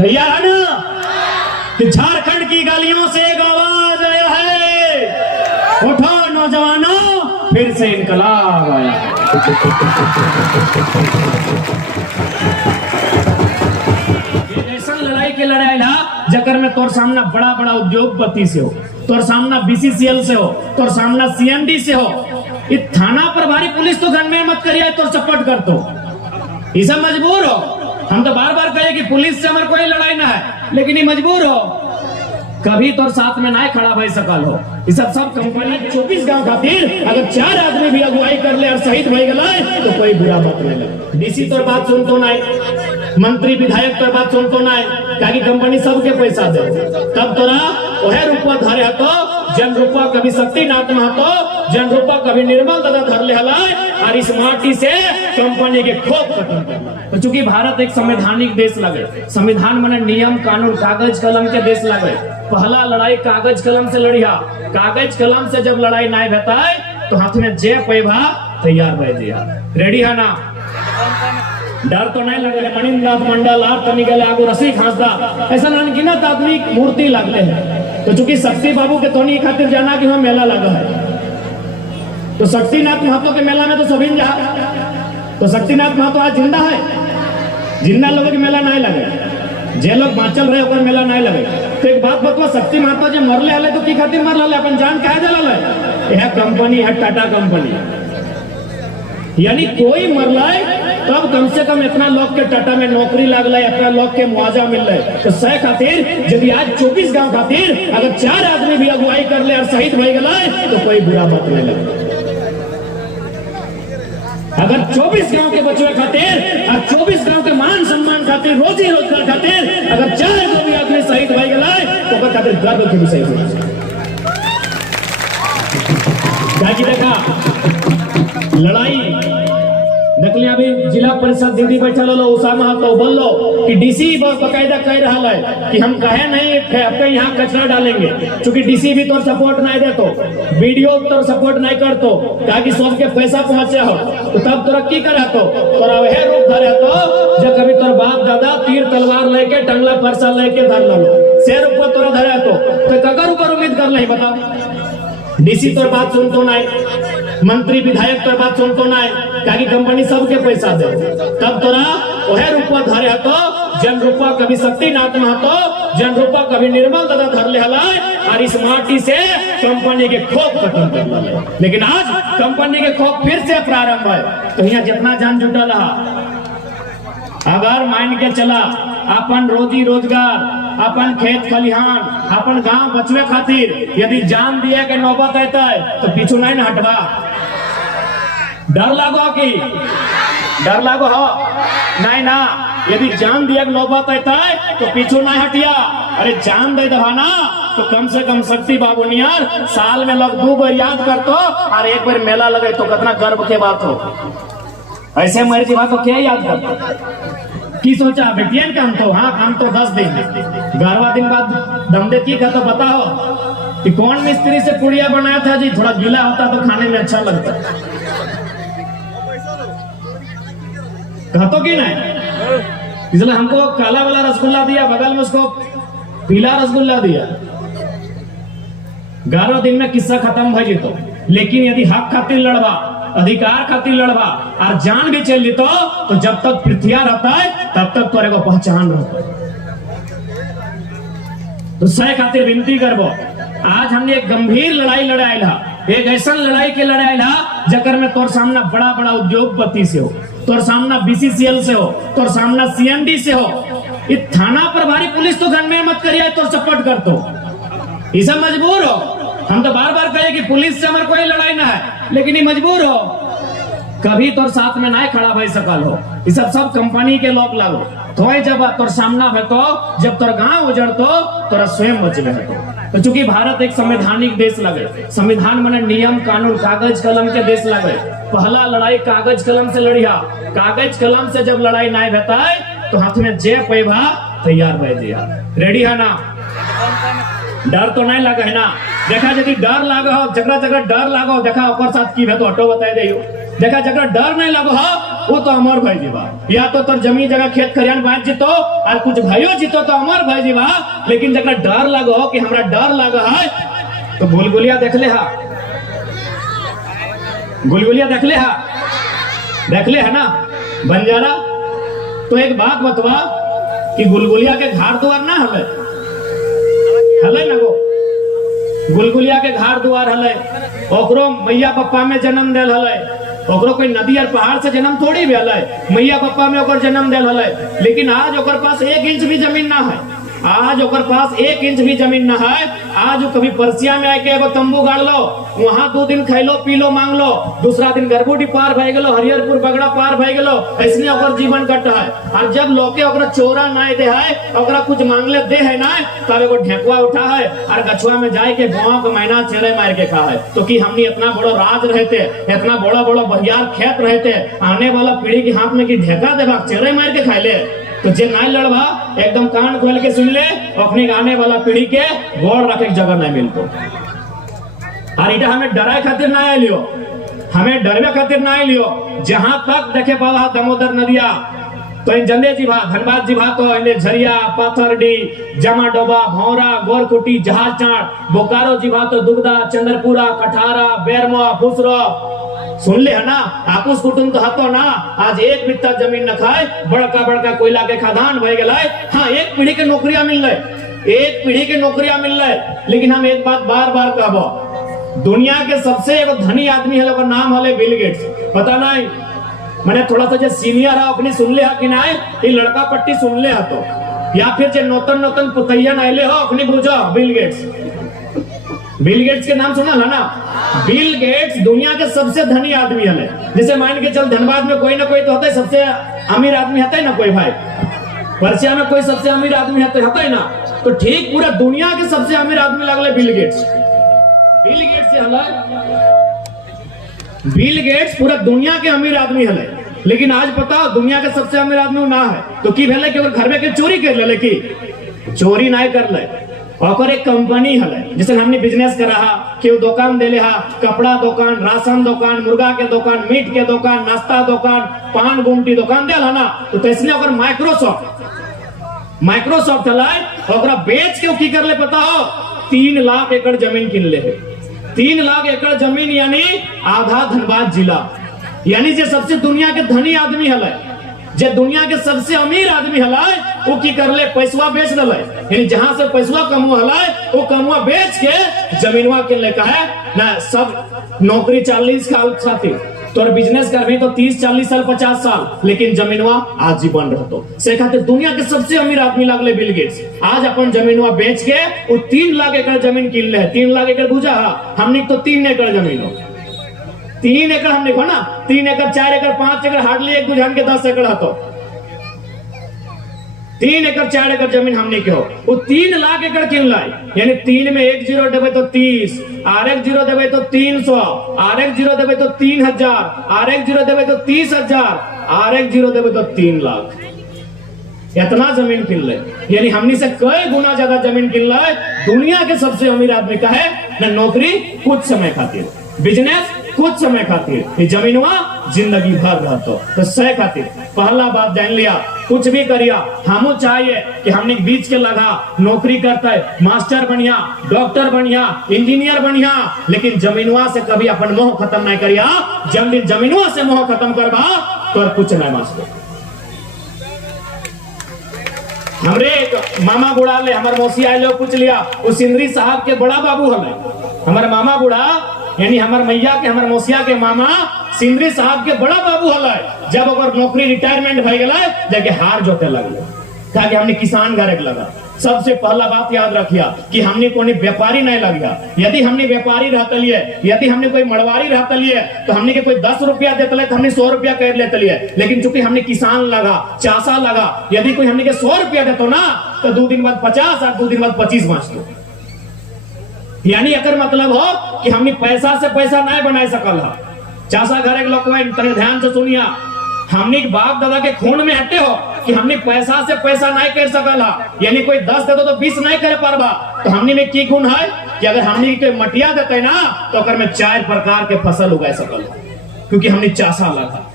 भैया है ना कि झारखंड की गलियों से एक आवाज आया है, उठो नौजवानों फिर से इनकलाब आया। लड़ाई के लड़ाई ला जकर में तोर सामना बड़ा बड़ा उद्योगपति से हो, तोर सामना बीसीसीएल से हो, तोर सामना सीएमडी से हो। इस थाना प्रभारी पुलिस तो गन में मत करिए, तोर सपोर्ट कर तो इसे मजबूर हो। हम तो बार बार कहे कि पुलिस से हमारे कोई लड़ाई ना है, लेकिन ये मजबूर हो, कभी तो साथ में ना खड़ा भाई सकल हो। इस सब कंपनी 24 गांव खातिर अगर 4 आदमी भी अगुवाई कर ले और शहीद भाई गलाए तो कोई बुरा बात नहीं लगे। डीसी तोर बात सुन तो ना, मंत्री विधायक तोर बात सुन तो ना, ताकि कंपनी सबके पैसा दे। तब तोरा वह रूपा धारे हतो, जन रूपा कभी शक्तिनाथ महतो, जन रूपा कभी निर्मल दादा धर ले हलाए और इस माटी से कंपनी के खोप खत्म कर। तो चूंकि भारत एक संवैधानिक देश लगे, संविधान माने नियम कानून कागज कलम के देश लगे। पहला लड़ाई कागज कलम से लड़िया, कागज कलम से जब लड़ाई ना बताए तो हाथ में जे पैभा तैयार रह दिया। रेडी है ना? डर तो नहीं लगे। मणिनाथ मंडल आर तनी गले आगो रसी खांसदा ऐसा अनगिनत आदमी मूर्ति लगले है। तो चूंकि शक्ति बाबू के तोनी खातिर जाना कि वहां मेला लगा है, तो शक्तिनाथ महतो के मेला में तो सभी जा, तो शक्तिनाथ महतो आज जिंदा है। जिंदा लोगों के मेला नहीं लगे, जे लोग बाँचल रहे ओकर मेला नहीं लगे। तो एक बात बतवा, शक्ति महतो जो मरले हले तो की खातिर मरले, अपन जान काहे देला है? यह कंपनी है टाटा कंपनी, यानी कोई मरलाए तब कम से कम इतना लोग के टाटा में नौकरी लगल, इतना लोग के मुआवजा मिल रहा। तो सह खातिर यदि आज 24 गांव खातिर अगर 4 आदमी भी अगुवाई कर ले और शहीद भाई गलाए तो कोई बुरा बात नहीं लगे। अगर 24 गांव के बचवे खातिर और 24 गांव के मान सम्मान खातिर, रोजी रोजगार खातिर अगर 4 को भी आदमी शहीद भाई गलाए तो ओकर खातिर गर्व के विषय हो। देखा लड़ाई देखलिए, अभी जिला परिषद दीदी बैठल लो उषा महतो बोल लो कि डीसी बकायदा कह रहा है कि हम कहे नहीं आपके यहाँ कचरा डालेंगे, क्योंकि डीसी भी तो सपोर्ट नहीं दे, तो वीडियो तो सपोर्ट नहीं कर, तो ताकि सबके पैसा पहुंचे हो तो तब तोरा की करे, तो तोरा वह रूप धरे तो जब कभी तोर बाप दादा तीर तलवार लेके टंगला फरसा लेके धर लो शेर ऊपर तोरा धरे तो ककर ऊपर उम्मीद कर ले बताओ। डीसी तोर बात सुन तो नहीं, मंत्री विधायक तोर बात सुन तो नहीं, ताकि कंपनी सबके पैसा दे। तब तोरा वह रूपा धारे हतो, जन रूपा कभी शक्तिनाथ महतो, जन रूपा कभी निर्मल दादा धर ले हलाए और इस माटी से कंपनी के खोप खत्म कर ले। लेकिन आज कंपनी के खोप फिर से प्रारंभ है। तो यहाँ जितना जान जुटा रहा, अगर मान के चला अपन रोजी रोजगार, अपन खेत खलिहान, अपन गांव बचवे खातिर यदि जान दिए के नौबत आता है तो पीछू नहीं ना हटवा। डर लागो कि डर लागो हो नहीं ना, यदि जान दिया के नौबत आता है तो पीछू नहीं हटिया। अरे जान दे दवाना तो कम से कम शक्ति बाबू नियार साल में लोग 2 बार याद कर तो और 1 बार मेला लगे तो कितना गर्व के बात हो। ऐसे मर्जी बात तो क्या याद करते की सोचा बेटिया काम तो, हाँ काम तो 10 दिन, 11वां दिन बाद दम दे की का तो बताओ कि कौन मिस्त्री से पुड़िया बनाया था जी, थोड़ा गीला होता तो खाने में अच्छा लगता। कहतो कि नहीं? इसलिए हमको काला वाला रसगुल्ला दिया, बगल में उसको पीला रसगुल्ला दिया। 11 दिन में किस्सा खत्म भाई तो। लेकिन यदि हक खातिर लड़वा, अधिकार खातिर लड़वा और जान भी चल तो जब तक पृथ्वी रहता है तब तक तोरे को पहचान रहता है। तो सह खातिर विनती करबो, आज हमने एक गंभीर लड़ाई लड़ाइला, एक ऐसा लड़ाई के लड़ाइला जकर में तोर सामना बड़ा बड़ा उद्योगपति से हो, तोर सामना बीसीसीएल से हो, तोर सामना सीएमडी से हो। इस थाना प्रभारी पुलिस तो गन में मत करिए, तोर सपोर्ट कर तो इसे मजबूर हो। हम तो बार बार कहे कि पुलिस से हमारे कोई लड़ाई ना है, लेकिन ये मजबूर हो, कभी तोर साथ में ना खड़ा भाई सकल हो। ये सब कंपनी के लोग लागो तो जब तोर सामना है तो जब तोर गांव उजड़ तो तोरा स्वयं बचवे है। तो चूंकि भारत एक संवैधानिक देश लगे, संविधान माने नियम कानून कागज कलम के देश लगे। पहला लड़ाई कागज कलम से लड़िया, कागज कलम से जब लड़ाई ना बताए तो हाथ में जे पैभा तैयार रह दिया। रेडी है ना? डर तो नहीं लगे है ना? देखा यदि डर लागो, जगह जगह डर लागो, देखा ओकर साथ की है तो हटो बताए दे। देखा जगह डर नहीं लगो हो वो तो अमर भाई जीवा, या तो तोर जमीन जगह खेत खरियान बांट जीतो और कुछ भाइयों जीतो तो अमर भाई जीवा। लेकिन जगह डर लगो हो कि हमरा डर लगा है तो गुलगुलिया देख ले हा, गुलगुलिया देख ले है ना बंजारा। तो एक बात बतवा कि गुलगुलिया के घर द्वार ना हले ना गो, गुलगुलिया के घर द्वार हले, ओकरो मैया पप्पा में जन्म देल हले, ओकरो कोई नदी और पहाड़ से जन्म थोड़ी भी हले, मैया पप्पा में ओकर जन्म देल हले। लेकिन आज ओकर पास 1 इंच भी जमीन ना है, आज ओकर पास 1 इंच भी जमीन ना है। आज कभी परसिया में आके एगो तंबू गाड़ लो, वहां 2 दिन खैलो पीलो मांग लो, दूसरा दिन गरबूटी पार भय गेलो, हरिहरपुर बगड़ा पार भय गेलो, ऐसने ओकर जीवन कट है। और जब लोके ओकरा चोरा नहीं दे है, ओकरा कुछ मांगले दे है ना, तब एगो ढेकुआ उठा है और गछुआ में जाए के गाँव के महीना चेरे मार के खा है। तो कि हमने इतना बड़ो राज रहते, इतना बड़ा बड़ा बहियार खेत रहते, आने वाला पीढ़ी के हाथ में की ढेका देवा चेरे मार के खाए ले। तो जे नहीं लड़वा एकदम कान खोल के सुन ले, अपने आने वाला पीढ़ी के गोड़ रखे जगह नहीं मिलतो। और इटा हमें डराए खातिर ना आए लियो, हमें डरवे खातिर ना आए लियो। जहां तक देखे पावा दामोदर नदिया तो इन जंदे जी भा धनबाद जी भा तो इन्हें झरिया पाथरडी जमा डोबा भौरा गोरकुटी जहाज चाट बोकारो जी भा तो दुगदा चंद्रपुरा कठारा बेरमा फुसरा सुन ले है ना। आकुश कुटुंब तो हतो ना, आज 1 बित्ता जमीन न खाए, बड़का बड़का कोयला के खदान भय गेलाय। हाँ 1 पीढ़ी के नौकरियां मिल रहे, 1 पीढ़ी के नौकरियां मिल रहे। लेकिन हम एक बात बार बार कहबो, दुनिया के सबसे एगो धनी आदमी है, ओकर नाम हले बिल गेट्स। पता नहीं मैंने थोड़ा सा जो सीनियर है अपनी सुन ले कि ना, ये लड़का पट्टी सुन ले तो, या फिर जो नौतन नौतन पुतैया नहले हो अपनी बुझो बिल गेट्स। बिल गेट्स के नाम सुना ना, बिल गेट्स दुनिया के सबसे धनी आदमी है। जैसे मान के चल धनबाद में कोई ना कोई तो होता है सबसे अमीर आदमी होता है ना, कोई भाई पर्सिया में कोई सबसे अमीर आदमी होता है ना, तो ठीक पूरा दुनिया के सबसे अमीर आदमी लगले बिल गेट्स। बिल गेट्स से बिल गेट्स पूरा दुनिया के अमीर आदमी हले। लेकिन आज पता दुनिया के सबसे अमीर आदमी ना है तो की भेले कि घर में के चोरी कर ले, कि चोरी नहीं कर ले, और एक कंपनी हले जिसे हमने बिजनेस करा हा कि दुकान देले हा, कपड़ा दुकान, राशन दुकान, मुर्गा के दुकान, मीट के दुकान, नाश्ता दुकान, पान गुमटी दुकान देला ना। तो इसलिए अगर माइक्रोसॉफ्ट हलाए ओकरा बेच के की कर ले पता हो, 3 लाख एकड़ जमीन किन ले है। 3 लाख एकड़ जमीन यानी आधा धनबाद जिला, यानी जो सबसे दुनिया के धनी आदमी हले, जो दुनिया के सबसे अमीर आदमी हलाए, वो की कर ले पैसवा बेच ले, यानी जहां से पैसवा कमुआ हलाए वो कमुआ बेच के जमीनवा के ले कहे ना। सब नौकरी 40 साल साथी तोर बिजनेस कर भी तो 30 40 साल 50 साल, लेकिन जमीनवा आजीवन रहतो। से खातिर दुनिया के सबसे अमीर आदमी लगले बिल गेट्स। आज अपन जमीनवा बेच के वो 3 लाख एकड़ जमीन किन ले। 3 लाख एकड़ बुझा हमने तो 3 एकड़ जमीन हो, 3 एकड़ हमने को ना, 3 एकड़ 4 एकड़ 5 एकड़ हार्डली एक बुझान के 10 एकड़ हतो। 3 एकड़ 4 एकड़ जमीन हमने के हो, वो 3 लाख एकड़ किन लाई, यानी 3 में 1 जीरो देवे तो 30, और 1 जीरो देवे तो 300, और 1 जीरो देवे तो 3000, और 1 जीरो देवे तो 30000, और 1 जीरो देवे तो 3 लाख। इतना जमीन किन ले, यानी हमने से कई गुना ज्यादा जमीन किन लाई। दुनिया के सबसे अमीर आदमी का है ना, नौकरी कुछ समय खातिर, बिजनेस कुछ समय खातिर, ये जमीनवा जिंदगी भर रहतो। तो सह खातिर पहला बात जान लिया, कुछ भी करिया हमो चाहिए कि हमने बीच के लगा नौकरी करता है, मास्टर बढ़िया, डॉक्टर बढ़िया, इंजीनियर बढ़िया, लेकिन जमीनवा से कभी अपन मोह खत्म नहीं करिया। जब दिन जमीनवा से मोह खत्म करवा तो कुछ नहीं मास्टर। हमरे एक मामा बुढ़ा ले हमारे मौसी आए लोग पूछ लिया, वो सिंदरी साहब के बड़ा बाबू हमें, हमारे मामा बुढ़ा यानी हमारे मैया के हमारे मौसिया के मामा सिंदरी साहब के बड़ा बाबू हलाए। जब अगर नौकरी रिटायरमेंट भय गया जाके हार जोते लगले, कहा कि हमने किसान घर लगा। सबसे पहला बात याद रखिया कि हमने कोई व्यापारी नहीं लगिया। यदि हमने व्यापारी रहते लिए, यदि हमने कोई मड़वारी रहते लिए तो हमने के कोई 10 रुपया देते ले तो हमने 100 रुपया कर लेते लिए। लेकिन चूंकि हमने किसान लगा, चासा लगा, यदि कोई हमने के 100 रुपया देते ना तो 2 दिन बाद 50 और 2 दिन बाद 25 बचतो। यानी अगर मतलब हो कि हमने पैसा से पैसा नहीं बना सकल है। चासा घर एक लोग ध्यान से सुनिया, हमने बाप दादा के खून में हटे हो कि हमने पैसा से पैसा नहीं कर सकल है। यानी कोई 10 दे दो तो 20 नहीं कर पारबा। तो हमने में की गुण है कि अगर हमने कोई मटिया देते ना तो अगर में 4 प्रकार के फसल उगा सकल है। क्योंकि हमने चासा लगा